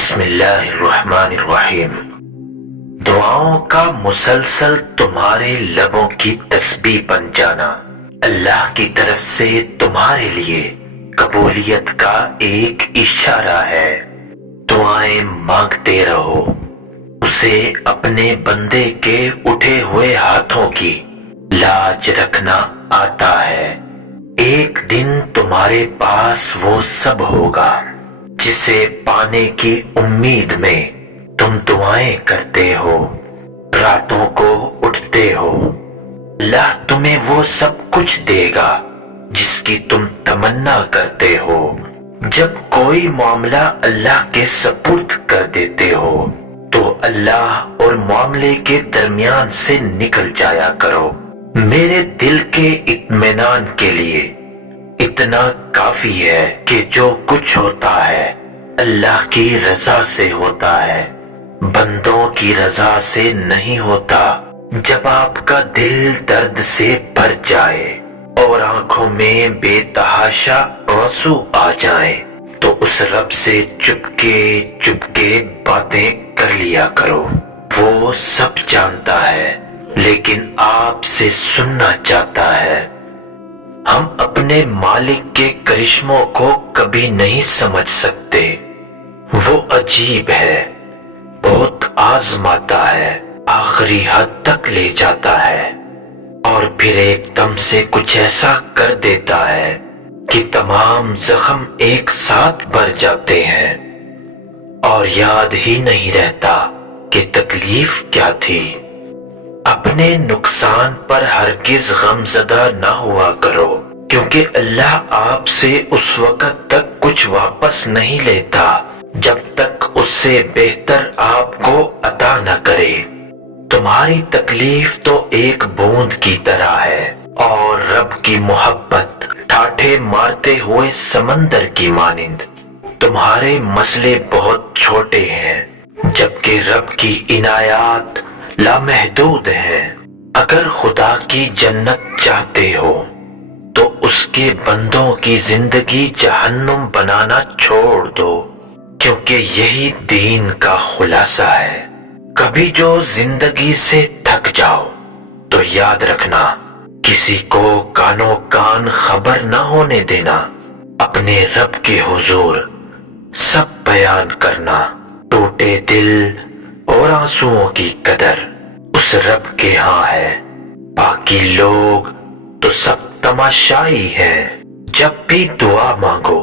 بسم اللہ الرحمن الرحیم۔ دعاؤں کا مسلسل تمہارے لبوں کی تسبیح بن جانا اللہ کی طرف سے تمہارے لیے قبولیت کا ایک اشارہ ہے۔ دعائیں مانگتے رہو، اسے اپنے بندے کے اٹھے ہوئے ہاتھوں کی لاج رکھنا آتا ہے۔ ایک دن تمہارے پاس وہ سب ہوگا جسے پانے کی امید میں تم دعائیں کرتے ہو، راتوں کو اٹھتے ہو۔ اللہ تمہیں وہ سب کچھ دے گا جس کی تم تمنا کرتے ہو۔ جب کوئی معاملہ اللہ کے سپرد کر دیتے ہو تو اللہ اور معاملے کے درمیان سے نکل جایا کرو۔ میرے دل کے اطمینان کے لیے اتنا کافی ہے کہ جو کچھ ہوتا ہے اللہ کی رضا سے ہوتا ہے، بندوں کی رضا سے نہیں ہوتا۔ جب آپ کا دل درد سے بھر جائے اور آنکھوں میں بے تحاشا آنسو آ جائیں تو اس رب سے چپکے باتیں کر لیا کرو۔ وہ سب جانتا ہے لیکن آپ سے سننا چاہتا ہے۔ ہم اپنے مالک کے کرشموں کو کبھی نہیں سمجھ سکتے۔ وہ عجیب ہے، بہت آزماتا ہے، آخری حد تک لے جاتا ہے اور پھر ایک دم سے کچھ ایسا کر دیتا ہے کہ تمام زخم ایک ساتھ بھر جاتے ہیں اور یاد ہی نہیں رہتا کہ تکلیف کیا تھی۔ اپنے نقصان پر ہرگز غمزدہ نہ ہوا کرو، کیونکہ اللہ آپ سے اس وقت تک کچھ واپس نہیں لیتا جب تک اس سے بہتر آپ کو عطا نہ کرے۔ تمہاری تکلیف تو ایک بوند کی طرح ہے اور رب کی محبت ٹھاٹھے مارتے ہوئے سمندر کی مانند۔ تمہارے مسئلے بہت چھوٹے ہیں جبکہ رب کی عنایات لامحدود ہیں۔ اگر خدا کی جنت چاہتے ہو تو اس کے بندوں کی زندگی جہنم بنانا چھوڑ دو، کیونکہ یہی دین کا خلاصہ ہے۔ کبھی جو زندگی سے تھک جاؤ تو یاد رکھنا، کسی کو کانوں کان خبر نہ ہونے دینا، اپنے رب کے حضور سب بیان کرنا۔ ٹوٹے دل اور آنسوؤں کی قدر اس رب کے ہاں ہے، باقی لوگ تو سب تماشائی ہیں۔ جب بھی دعا مانگو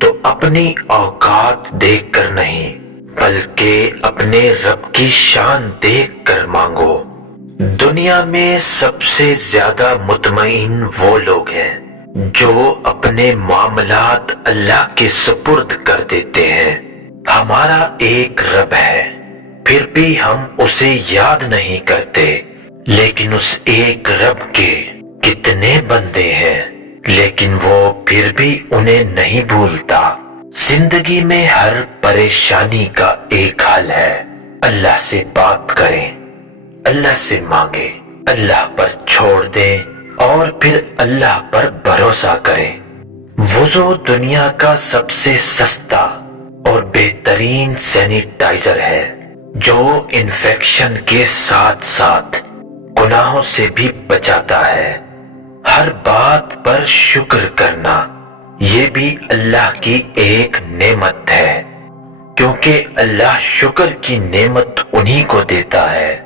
تو اپنی اوقات دیکھ کر نہیں بلکہ اپنے رب کی شان دیکھ کر مانگو۔ دنیا میں سب سے زیادہ مطمئن وہ لوگ ہیں جو اپنے معاملات اللہ کے سپرد کر دیتے ہیں۔ ہمارا ایک رب ہے، پھر بھی ہم اسے یاد نہیں کرتے، لیکن اس ایک رب کے کتنے بندے ہیں لیکن وہ پھر بھی انہیں نہیں بھولتا۔ زندگی میں ہر پریشانی کا ایک حل ہے، اللہ سے بات کریں، اللہ سے مانگیں، اللہ پر چھوڑ دیں اور پھر اللہ پر بھروسہ کریں۔ وضو دنیا کا سب سے سستا اور بہترین سینیٹائزر ہے جو انفیکشن کے ساتھ ساتھ گناہوں سے بھی بچاتا ہے۔ ہر بات پر شکر کرنا یہ بھی اللہ کی ایک نعمت ہے، کیونکہ اللہ شکر کی نعمت انہی کو دیتا ہے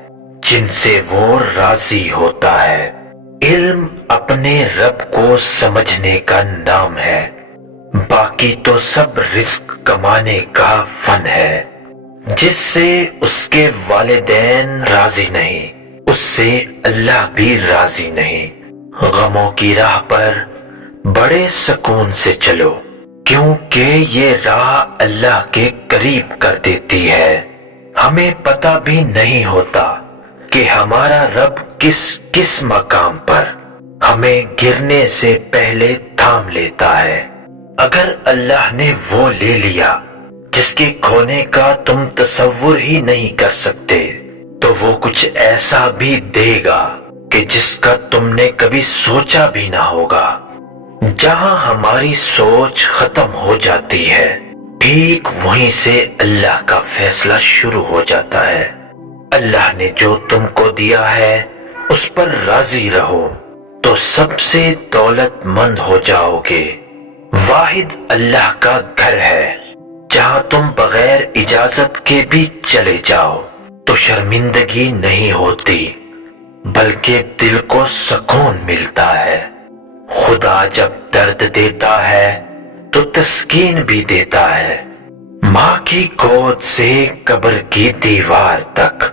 جن سے وہ راضی ہوتا ہے۔ علم اپنے رب کو سمجھنے کا نام ہے، باقی تو سب رزق کمانے کا فن ہے۔ جس سے اس کے والدین راضی نہیں، اس سے اللہ بھی راضی نہیں۔ غموں کی راہ پر بڑے سکون سے چلو، کیونکہ یہ راہ اللہ کے قریب کر دیتی ہے۔ ہمیں پتہ بھی نہیں ہوتا کہ ہمارا رب کس مقام پر ہمیں گرنے سے پہلے تھام لیتا ہے۔ اگر اللہ نے وہ لے لیا جس کے کھونے کا تم تصور ہی نہیں کر سکتے تو وہ کچھ ایسا بھی دے گا کہ جس کا تم نے کبھی سوچا بھی نہ ہوگا۔ جہاں ہماری سوچ ختم ہو جاتی ہے ٹھیک وہیں سے اللہ کا فیصلہ شروع ہو جاتا ہے۔ اللہ نے جو تم کو دیا ہے اس پر راضی رہو تو سب سے دولت مند ہو جاؤ گے۔ واحد اللہ کا گھر ہے جہاں تم بغیر اجازت کے بھی چلے جاؤ تو شرمندگی نہیں ہوتی بلکہ دل کو سکون ملتا ہے۔ خدا جب درد دیتا ہے تو تسکین بھی دیتا ہے۔ ماں کی گود سے قبر کی دیوار تک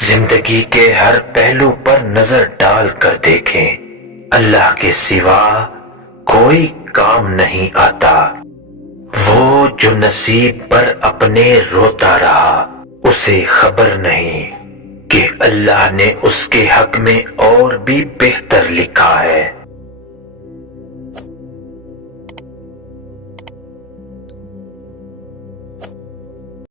زندگی کے ہر پہلو پر نظر ڈال کر دیکھیں، اللہ کے سوا کوئی کام نہیں آتا۔ وہ جو نصیب پر اپنے روتا رہا اسے خبر نہیں کہ اللہ نے اس کے حق میں اور بھی بہتر لکھا ہے۔